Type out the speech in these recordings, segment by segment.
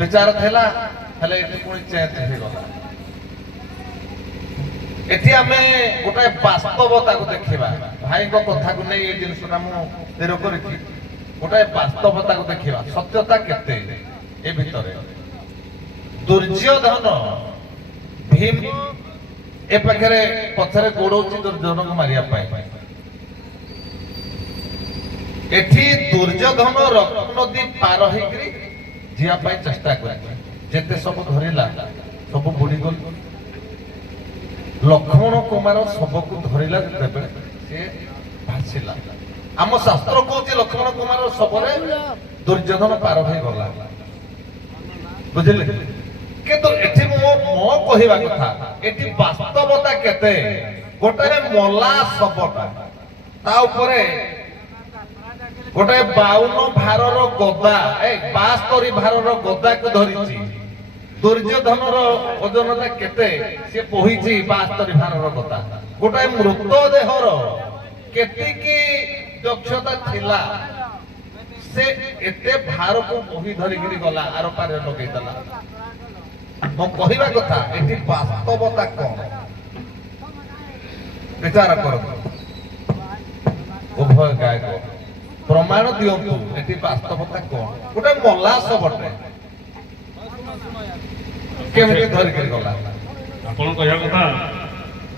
विचार थिला हेले एठी पुणी चेंज हे गला एठी आमे गोटे वास्तवता को देखिबा भाई को कथा को नै ए जिनसना मु स्थिर करिछि गोटे वास्तवता को देखिबा सत्यता केते ए भितरे दुर्योधन भीम ए पाखरे पथरे गोड़ौची दुर्योधन को मारिया पाए एठी दुर्योधन रक्त नदी पार होइकरी जिया पाए चेष्टा करे जेते सब धरिला सब बुड़ी गल लक्ष्मण कुमार सबको धरिला तेबे से भासिला आम शास्त्र कहूँ लक्ष्मण कुमार सबरे दुर्योधन पार हो गला बुझिले किंतु एठी मो कहिबा कथा एठी वास्तवता केते गोटे मला सबटा ता उपरे गोटे 52 भारर गदा 72 भारर गदा को धरिछि दुर्योधनर ओजनता केते से पहुंची 72 भारर गदा गोटे मृतदेहर केतिकी दक्षता थिला से एते भार को मोहि धरिकरी गला आर पारे लगै दला मो कहिबा कथा एठी वास्तवता कोन विचार करो उभय गायक प्रमाण दियंतु एठी वास्तवता कोन गोटे मला सबटे केमति धरिकरी गला आपण कहया कथा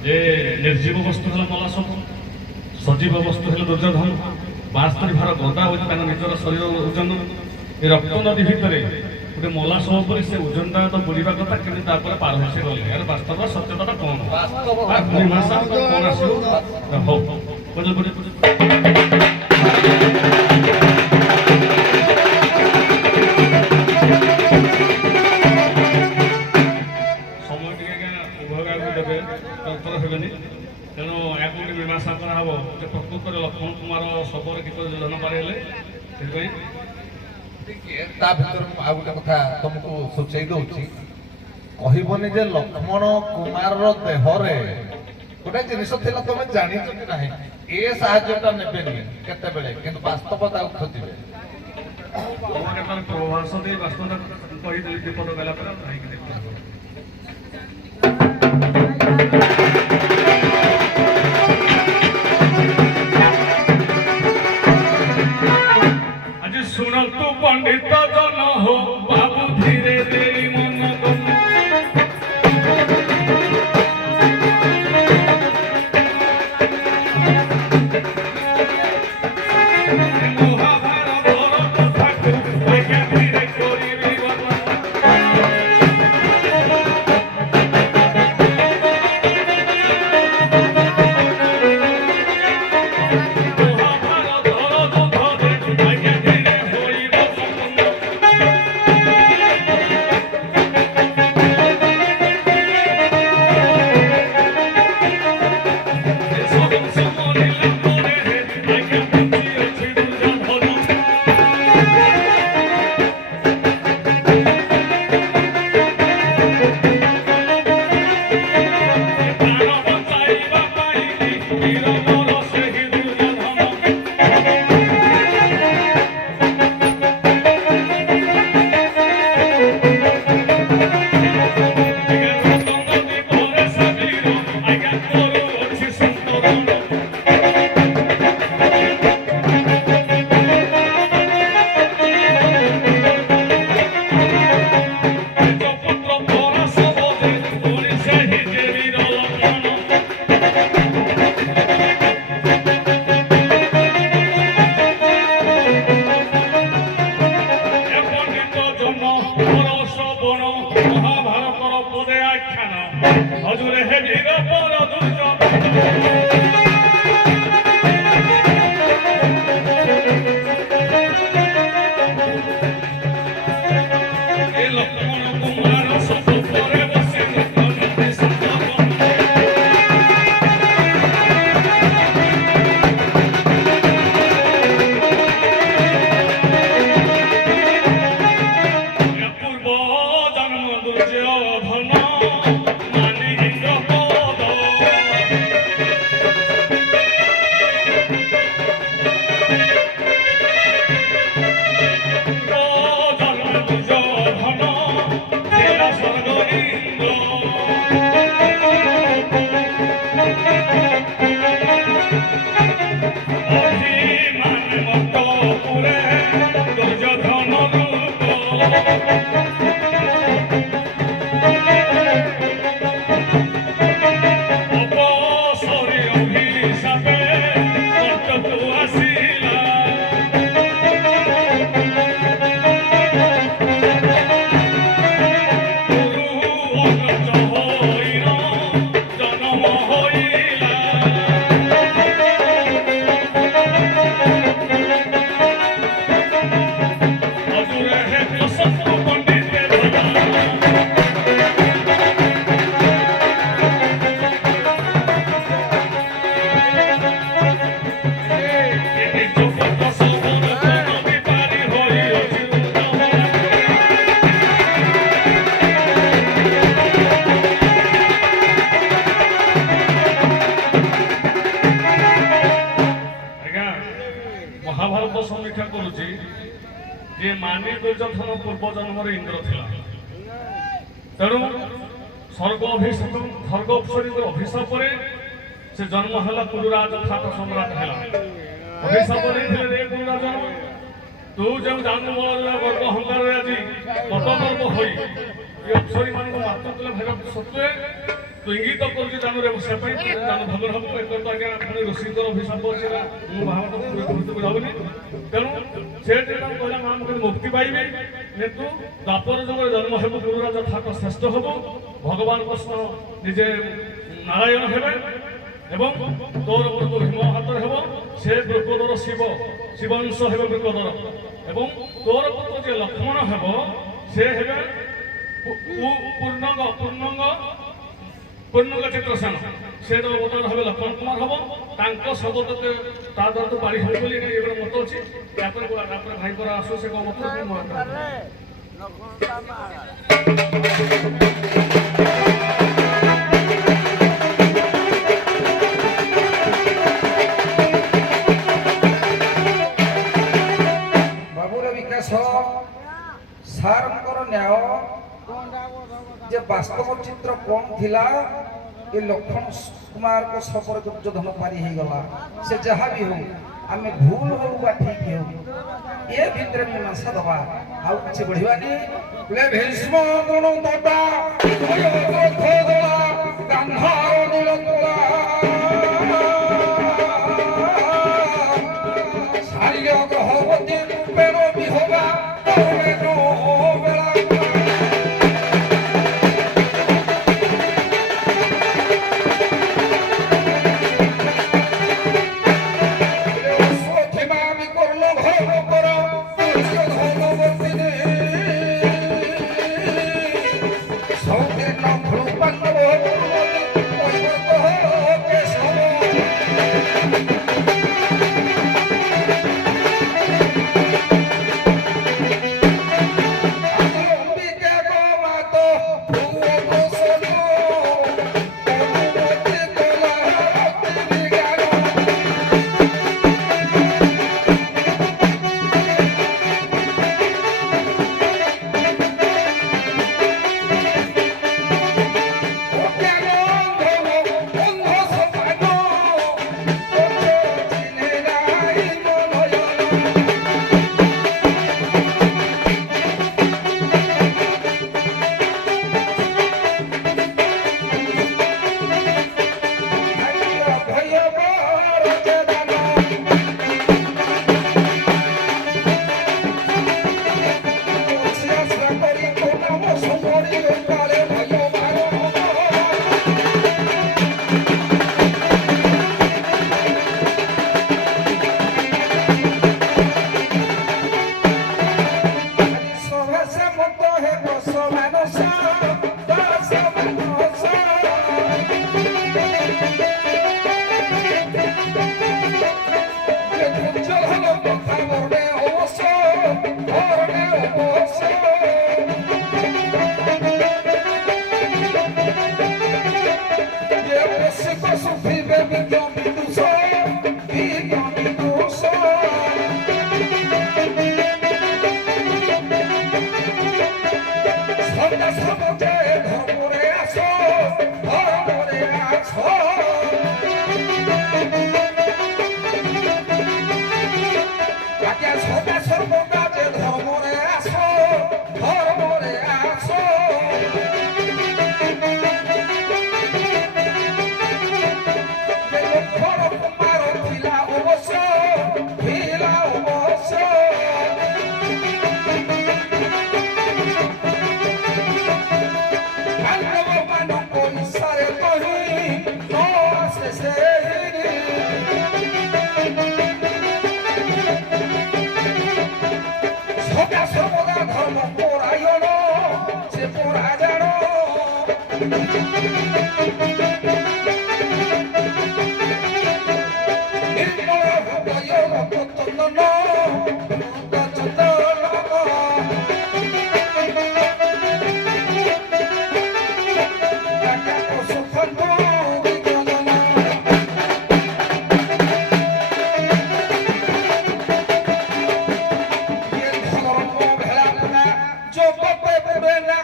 जे निर्जीव वस्तु हला मला सब सजीव वस्तु हला दुर्योधन 72 भार गदा होय तान निजर शरीर ओजन ए रक्त नदी भितरे गोटे मला सब पर से ओजनटा तो बुलिबा कथा केमति तापर पार होसे गले यार वास्तव सत्यता कोन वास्तव भाषा कोन आसो हो बोल तेणु या मीमांसा कराब प्रकृत लक्ष्मण कुमार शबर कित योजना पारे गोटे कथा तुमको सूचई दौची कहबनी जे लक्ष्मण कुमार देहरे गोटे जिनिस थिला तुम जानिछ कि नाही ए साहाय्यता नेबेनी केते बेले किंतु वास्तवता खोजिबे प्रभास दे वास्तवता कहि देली विपद गला पर भाई के सुनतु पंडित जन हो बाबू धीरे तेरी मन ଦୁର୍ଯ୍ୟୋଧନ ପୂର୍ବ ଜନ୍ମରେ ଇନ୍ଦ୍ର ଥିଲା। ତେଣୁ ସ୍ୱର୍ଗ ଅପ୍ସରୀଙ୍କର ଅଭିଶାପରେ ସେ ଜନ୍ମ ହେଲା କୁରୁରାଜ ଖ୍ୟାତ ସମ୍ରାଟ ହେଲା। ଅଭିଶାପ ଦେଇଥିଲେ ରେ କୁରୁରାଜନ, ତୁ ଯେଉଁ ଜାନୁ ଗର୍ବ ଅହଙ୍କାରରେ ଆଜି ଗର୍ବ ହୋଇ ଏ ଅପ୍ସରୀମାନଙ୍କୁ ମାତୃତ୍ୱ ଭେଦ ସତ୍ତ୍ୱେ ତୁ ଇଙ୍ଗିତ କରୁଛୁ ଜାନୁରେ ବସିବା ପାଇଁ, ଜାନୁ ଭଗର ହବ। ଏକ ତ ଆଜ୍ଞା ପୁଣି ଋଷିଙ୍କର ଅଭିଶାପ ଅଛି, ମୁଁ ଭାବକୁ ଯାଉନି। ତେଣୁ ସେ ତାଙ୍କୁ କହିଲା ମା ମୁଁ ମୁକ୍ତି ପାଇବି, କିନ୍ତୁ ଦ୍ୱାପର ଯୁଗରେ ଜନ୍ମ ହେବ କୁରୁରାଜ ଖ୍ୟାତ ଶ୍ରେଷ୍ଠ ହବ, ଭଗବାନ କୃଷ୍ଣ ନିଜେ ନାରାୟଣ ହେବେ ଏବଂ ତୋର ପୂର୍ବ ଭୀମ ହାତରେ ହେବ, ସେ ବୃକୋଦର ଶିବଂଶ ହେବେ ବୃକୋଦର, ଏବଂ ତୋର ପୁତ୍ର ଯେ ଲକ୍ଷ୍ମଣ ହେବ ସେ ହେବେ ପୂର୍ଣ୍ଣଙ୍ଗ ଚିତ୍ରସେନ, ସେ ଅବତାର ହେବେ ଲକ୍ଷ୍ମଣ କୁମାର ହବ। ତାଙ୍କ ଶବ୍ଦ ତୋତେ ତା ଦ୍ୱାରା ତୁ ପାରି ହବ ବୋଲି ଏଗୁলো ମତ ଅଛି। ତାପରେ ଭାଇଙ୍କର ଆସୁ ସେ କଣ ମତ ବାବୁର ବିକାଶ ସାରଙ୍କର ନ୍ୟାୟ ଯେ ବାସ୍ତବ ଚିତ୍ର କଣ ଥିଲା, ଏ ଲକ୍ଷ୍ମଣ କୁମାରଙ୍କ ସଫର ଦୁର୍ଯ୍ୟୋଧନ ପାରି ହେଇଗଲା। ସେ ଯାହା ବି ହଉ, ଆମେ ଭୁଲ ହଉ ବା ଠିକ ହେଉ, ଏ ଭିତରେ ମୀମାଂସା ଦବା, ଆଉ କିଛି ବଢିବାନି। ଭୀଷ୍ମ ଦ୍ରୋଣଦତା ଗାନ୍ଧାର ନୀଳତୋଳା ଶାରୀର ଗ୍ରହବତୀ ରୂପେଣ ବିହବା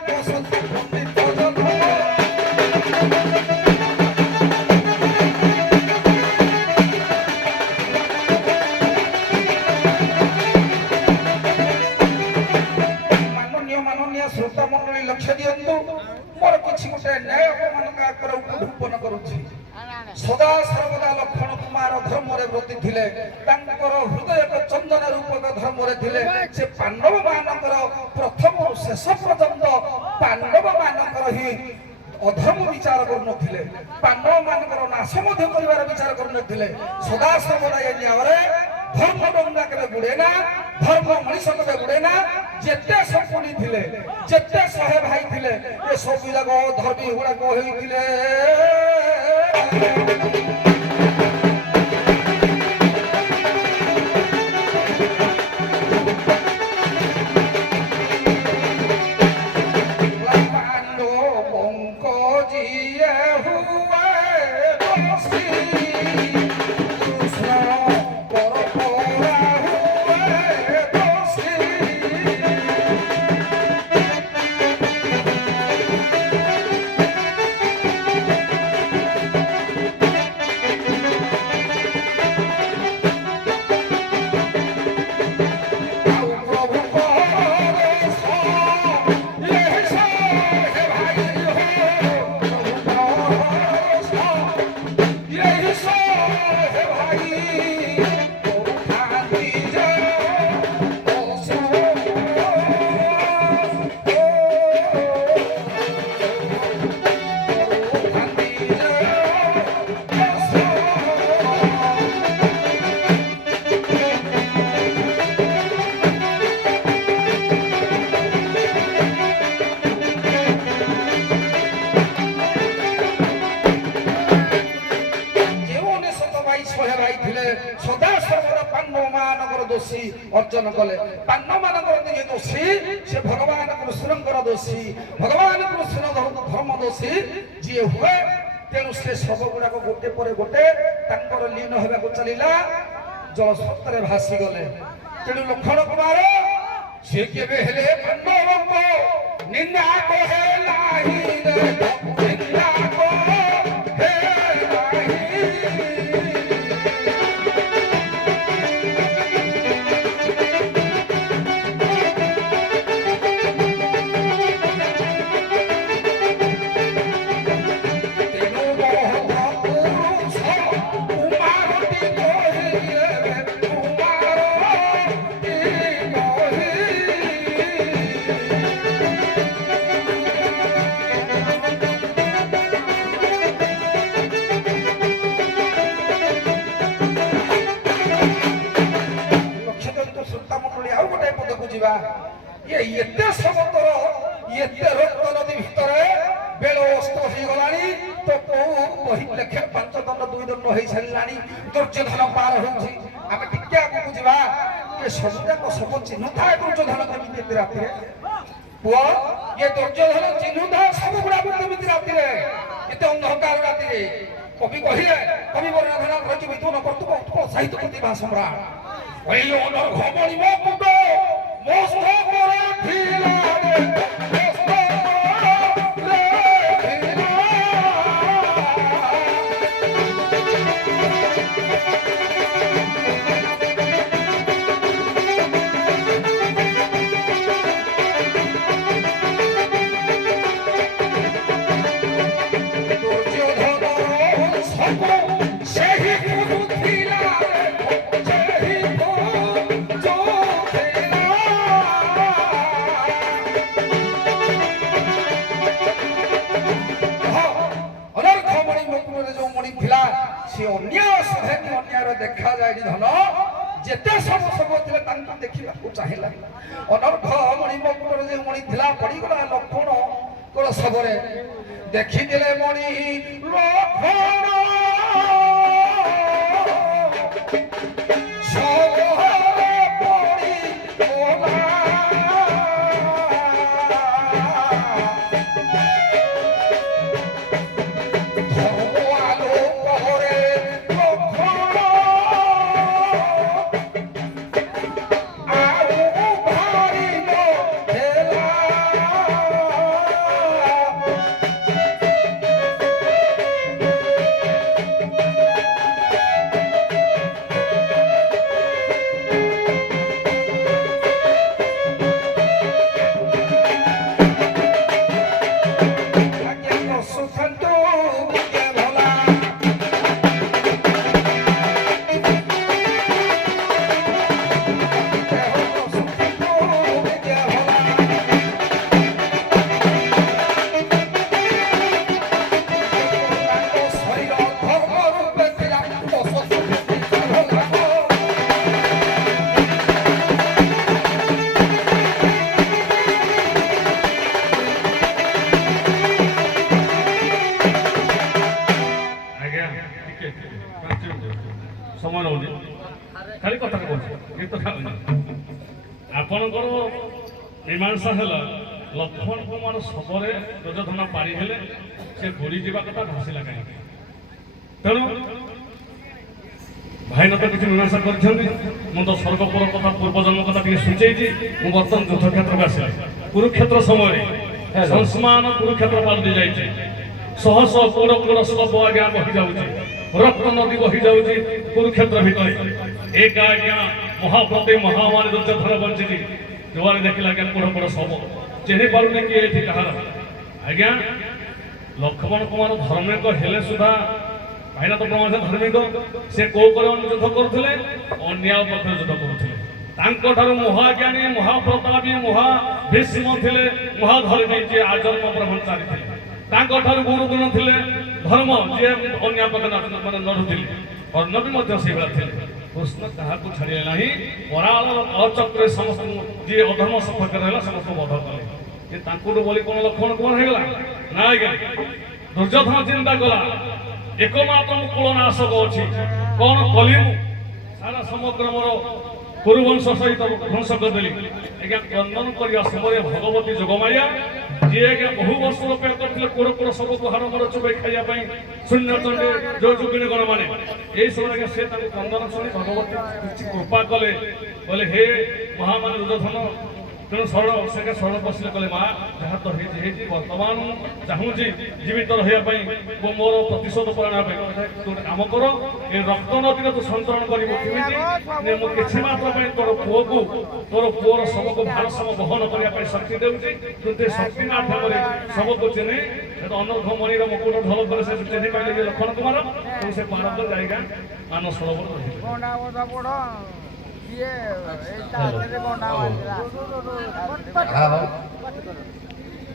ବସନ୍ତି ପଣ୍ଡିତ ଜନ ମାନନୀୟ ଶ୍ରୋତା ମଣ୍ଡଳୀ ଲକ୍ଷ୍ୟ ଦିଅନ୍ତୁ ମୋର କିଛି ଗୋଟେ ନ୍ୟାୟ ଆପଣମାନଙ୍କ ଆଗରେ ଉପଢୁପନ କରୁଛି ସଦା ସର୍ବଦା ଲକ୍ଷ୍ମଣ କୁମାର ଧର୍ମରେ ବ୍ରତୀ ଥିଲେ ତାଙ୍କର ହୃଦୟ ଏକ ଚନ୍ଦନ ରୂପକ ଧର୍ମରେ ଥିଲେ ସେ ପାଣ୍ଡବ ମାନଙ୍କର ପ୍ରଥମରୁ ଶେଷ ପର୍ଯ୍ୟନ୍ତ ପାଣ୍ଡବ ମାନଙ୍କର ହିଁ ଅଧର୍ମ ବିଚାର କରୁନଥିଲେ ପାଣ୍ଡବ ମାନଙ୍କର ନାଶ ମଧ୍ୟ କରିବାର ବିଚାର କରୁନଥିଲେ ସଦା ସର୍ବଦା ଏ ନ୍ୟାୟରେ ଧର୍ମ ଡଙ୍ଗା କେବେ ବୁଡେ ନା ଧର୍ମ ମଣିଷ କେବେ ବୁଡେ ନା ଯେତେ ସମ୍ପୂର୍ଣ୍ଣ ଥିଲେ ଯେତେ ଶହେ ଭାଇ ଥିଲେ ଏ ସବୁ ଯାକ ଧର୍ମୀ ଗୁଡାକ ହେଇଥିଲେ ସଦା ସର୍ବଦା ପାଣ୍ଡବ ମାନଙ୍କର ଦୋଷୀ ଅର୍ଜନ କଲେ ପାଣ୍ଡବ ମାନଙ୍କର ଯିଏ ଦୋଷୀ ସେ ଭଗବାନ କୃଷ୍ଣଙ୍କର ଦୋଷୀ ଭଗବାନ କୃଷ୍ଣ ଧର୍ମ ଦୋଷୀ ଯିଏ ହୁଏ ତେଣୁ ସେ ସବୁ ଗୁଡାକ ଗୋଟେ ପରେ ଗୋଟେ ତାଙ୍କର ଲୀନ ହେବାକୁ ଚାଲିଲା ଜଳ ସ୍ରୋତରେ ଭାସି ଗଲେ ତେଣୁ ଲକ୍ଷ୍ମଣ କୁମାର ସେ କେବେ ହେଲେ ପାଣ୍ଡବଙ୍କ ନିନ୍ଦା କହେ ନାହିଁ ନିନ୍ଦା କହେ ଏତେ ସମତଳ ଏତେ ରକ୍ତ ନଦୀ ଭିତରେ ବେଳ ଅସ୍ତ ହେଇଗଲାଣି ତ କୋଉ ବହି ଲେଖେ 5 ଦଣ୍ଡ 2 ଦଣ୍ଡ ହେଇସାରିଲାଣି ଦୁର୍ଯ୍ୟୋଧନ ପାର ହଉଛି ଆମେ ଟିକେ ଆଗକୁ ଯିବା ଏ ସବୁଯାକ ସବୁ ଚିହ୍ନୁଥାଏ ଦୁର୍ଯ୍ୟୋଧନ କେମିତି ଏତେ ରାତିରେ ପୁଅ ଏ ଦୁର୍ଯ୍ୟୋଧନ ଚିହ୍ନୁଥାଏ ସବୁ ଗୁଡାକ କେମିତି ରାତିରେ ଏତେ ଅନ୍ଧକାର ରାତିରେ କବି କହିଲେ କବି ବର୍ଣ୍ଣନା କରିଛି ବିଦ୍ୱାନ କର୍ତ୍ତୃକ ଉତ୍କଳ ସାହିତ୍ୟ ପ୍ରତିଭା ସମ୍ରାଟ এই অনর্ঘ মণিম কুট মস্ত করে ফিরা রে মস্ত করে ফিরা দুর্যোধন সব সেই কুটু ফিরা রে देखा जाए धन जेते सब सब थे देखा चाहिए अनर्घ मणिमकुटर जो मणि थिला पड़गला लक्ष्मण को सबरे देखिले मणि लक्ष्मण ମୀମାଂସା ହେଲା ଲକ୍ଷ୍ମଣ କୁମାର ଶବରେ ଦୁର୍ଯ୍ୟୋଧନ ପାରି ହେଲେ ସେ ବୁଡ଼ି ଯିବା କଥା ଭାସିଲା କାହିଁକି? ତେଣୁ ଭାଇନା ତ କିଛି ମୀମାଂସା କରିଛନ୍ତି। ମୁଁ ତ ସ୍ୱର୍ଗପୁର କଥା ପୂର୍ବଜନ୍ମ କଥା ଟିକେ ସୂଚେଇଛି। ମୁଁ ବର୍ତ୍ତମାନ ଯୁଦ୍ଧକ୍ଷେତ୍ରକୁ ଆସିଲି। କୁରୁକ୍ଷେତ୍ର ସମୟରେ ସଂସ୍ମାନ କୁରୁକ୍ଷେତ୍ର ପାଲଟି ଯାଇଛି। ଶହ ଶହ କୋଡ଼ କୋଡ଼ ଶବ ଆଜ୍ଞା ବହି ଯାଉଛି, ରକ୍ତ ନଦୀ ବହି ଯାଉଛି କୁରୁକ୍ଷେତ୍ର ଭିତରେ। ଏକା ଆଜ୍ଞା ମହାପ୍ରତି ମହାମାରୀ ଦୁର୍ଯ୍ୟୋଧନ ବଞ୍ଚିଛି। ଯୁଆରେ ଦେଖିଲା ଆଜ୍ଞା କୋଡ଼ କୋଡ଼ ଶବ, ଚିହ୍ନି ପାରୁନି କି ଏଠି କାହାର। ଆଜ୍ଞା ଲକ୍ଷ୍ମଣ କୁମାର ଧର୍ମିକ ହେଲେ ସୁଦ୍ଧା ଭାଇନା ତ ପ୍ରମାଣ ଧାର୍ମିକ। ସେ କୋଉ ପରେ ଯୁଦ୍ଧ କରୁଥିଲେ? ଅନ୍ୟାୟ ପକ୍ଷରେ ଯୁଦ୍ଧ କରୁଥିଲେ। ତାଙ୍କଠାରୁ ମହାଜ୍ଞାନୀ, ମହାପ୍ରତାପୀ, ମହାଭୀଷ୍ମ ଥିଲେ, ମହାଧର୍ମୀ ଯିଏ ଆଜନ୍ମ ବ୍ରହ୍ମଚାରୀ ଥିଲେ। ତାଙ୍କଠାରୁ ଗୁରୁଗୁଣ ଥିଲେ ଧର୍ମ, ଯିଏ ଅନ୍ୟାୟ ପକ୍ଷରେ ଲଢୁଥିଲେ। କର୍ଣ୍ଣ ବି ମଧ୍ୟ ସେଇଭଳିଆ ଥିଲେ। କୃଷ୍ଣ କାହାକୁ ଛାଡ଼ିଲେ ନାହିଁ। ପରାଳର ଅଚକ୍ରରେ ସମସ୍ତଙ୍କୁ ଯିଏ ଅଧର୍ମ ସପକ୍ଷରେ ରହିଲା ସମସ୍ତଙ୍କୁ ବଧ କଲେ। ଯେ ତାଙ୍କଠୁ ବୋଲି କଣ ଲକ୍ଷ୍ମଣ କୁମାର ହେଇଗଲା? ନା ଆଜ୍ଞା, ଦୁର୍ଯ୍ୟୋଧନ ଚିନ୍ତା କଲା ଏକମାତ୍ର ମୁଁ କୁଳନାଶକ ଅଛି, କଣ କଲି ମୁଁ? ସାରା ସମଗ୍ର ମୋର କୁରୁବଂଶ ସହିତ ଧ୍ୱଂସ କରିଦେଲି। ଆଜ୍ଞା କ୍ରନ୍ଦନ କରିବା ସମୟରେ ଭଗବତୀ ଯୋଗମାୟା ଯିଏ ଆଜ୍ଞା ବହୁ ବର୍ଷ ଅପେକ୍ଷା କରିଥିଲେ କୋଡ଼ କୋଡ଼ ସବୁକୁ ହାଡ଼ ଗୋଡ଼ ଚୋବେଇ ଖାଇବା ପାଇଁ ଶୂନ୍ୟଚଣ୍ଡୀ ଯୋଉ ଯୁଗିଣୀ ଗଣମାନେ, ଏଇ ସମୟରେ ଆଜ୍ଞା ସେ ତାଙ୍କୁ କ୍ରନ୍ଦନ ଶୁଣି ଭଗବତୀ କିଛି କୃପା କଲେ। କହିଲେ ହେ ମହାମାରୀ ଦୁର୍ଯ୍ୟୋଧନ, ତେଣୁ ଶରଣ ପଶିଲେ। କହିଲେ ମା ଯାହା ତ ହେଇଛି ହେଇଛି, ବର୍ତ୍ତମାନ ମୁଁ ଚାହୁଁଛି ଜୀବିତ ରହିବା ପାଇଁ, ମୋର ପ୍ରତିଶୋଧ ପରିଣାମ ପାଇଁ। ତୁ ଗୋଟେ କାମ କର, ଏ ରକ୍ତ ନଦୀରେ ତୁ ସନ୍ତରଣ କରିବୁ କେମିତି? ମୁଁ କିଛି ମାତ୍ର ପାଇଁ ତୋର ପୁଅର ଶବକୁ ଭାରସାମ୍ୟ ବହନ କରିବା ପାଇଁ ଶକ୍ତି ଦେଉଛି। ତୁ ସେ ଶକ୍ତି ମାଧ୍ୟମରେ ଶବକୁ ଚିହ୍ନି ଅନର୍ଘ ମଣିର ମୁକୁଟ ଢଳ କରି ସେ ଚିହ୍ନି ପାଇଲେ ଯେ ଲକ୍ଷ୍ମଣ କୁମାର। ତେଣୁ ସେ ପାରଦ ଜାয়গা ମାନସ ସରୋବର ରହିଲେ।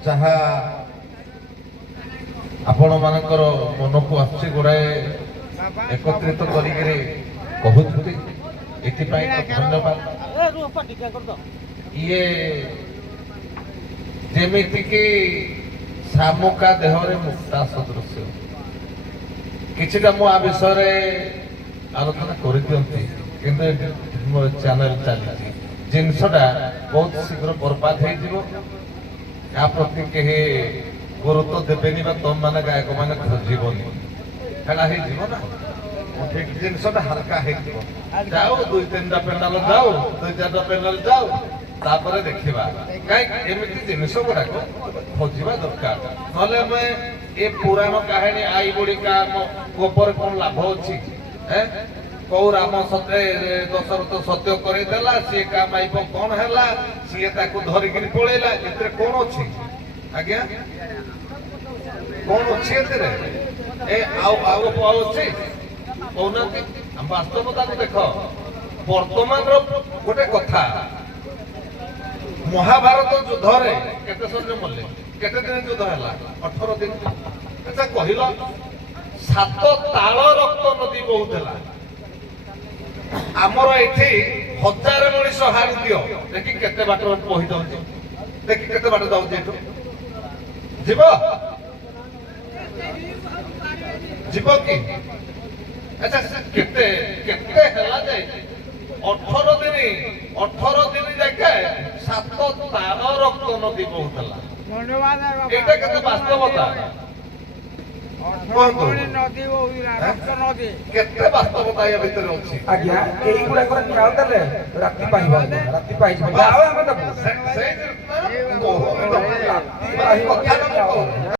ଯାହା ଆପଣ ମାନଙ୍କର ମନକୁ ଆସୁଛି ଗୁଡ଼ାଏ ଏକତ୍ରିତ କରିକିରି କହୁଛନ୍ତି, ଏଥିପାଇଁ ଧନ୍ୟବାଦ। ଇଏ ଯେମିତିକି ଶାମୁକା ଦେହରେ ମୁକ୍ତା ସଦୃଶ୍ୟ। କିଛିଟା ମୁଁ ଆ ବିଷୟରେ ଆଲୋଚନା କରିଦିଅନ୍ତି, କିନ୍ତୁ ମୋ ଚ୍ୟାନେଲ ଚାଲିଛି। ଜିନିଷଟା ବହୁତ ଶୀଘ୍ର ବର୍ବାଦ ହେଇଯିବ। ୟା ପ୍ରତି କେହି ଗୁରୁତ୍ୱ ଦେବେନି ବା ତମମାନେ ଗାୟକ ମାନେ ଖୋଜିବନି। ହେଟା ହେଇଯିବ ନା, ଠିକ ଜିନିଷଟା ହାଲକା ହେଇଯିବ। ଯାଉ 2-3ଟା ପେଣ୍ଡାଲ ଯାଉ, 2-4ଟା ପେଣ୍ଡାଲ ଯାଉ, ତାପରେ ଦେଖିବା। କାହିଁକି ଏମିତି ଜିନିଷ ଗୁଡାକ ଖୋଜିବା ଦରକାର। ନହେଲେ ଆମେ ଏ ପୁରାଣ କାହାଣୀ ଆଇ ବଡିକା ଗୋପରେ କଣ ଲାଭ ଅଛି? କୋଉ ରାମ ସତେ ଦଶରଥ ସତ୍ୟ କରେଇଦେଲା, ସିଏ କା ମାଇପ କଣ ହେଲା, ସିଏ ତାକୁ ଧରିକିରି ପଳେଇଲା, ଏଥିରେ କଣ ଅଛି ଆଜ୍ଞା? କଣ ଅଛି ଏଥିରେ? ଆଉ ଅଛି କହୁନାହାନ୍ତି? ବାସ୍ତବତାକୁ ଦେଖ। ବର୍ତ୍ତମାନର ଗୋଟେ କଥା, ମହାଭାରତ ଯୁଦ୍ଧରେ କେତେ ସୈନ୍ୟ ମଲେ? କେତେ ଦିନ ଯୁଦ୍ଧ ହେଲା? 18 ଦିନ। ଆଚ୍ଛା କହିଲ, 7 ତାଳ ରକ୍ତ ନଦୀ ବହୁଥିଲା। ଆମର ଏଠି 1000 ମଣିଷ ହାରି ଦିଅ, ଦେଖି କେତେ ବାଟ ବହି ଯାଉଛି, ଦେଖି କେତେ ବାଟ ଯାଉଛି ଏଠୁ। ଯିବ କି? ଆଚ୍ଛା କେତେ ହେଲା ଯେ 18 ଦିନ ଯାକେ 7 ତାଳ ରକ୍ତ ନଦୀ ବହୁଥିଲା। ଏଇଟା କେତେ ବାସ୍ତବତା? କେତେ ବାସ୍ତବତା ଏ ଭିତରେ ଅଛି ଆଜ୍ଞା। ଏଇଗୁଡାକର ନ୍ୟାୟ ଦେଲେ ରାତି ପାଇବ, ରାତି ପାଇଯିବ। ସେଇ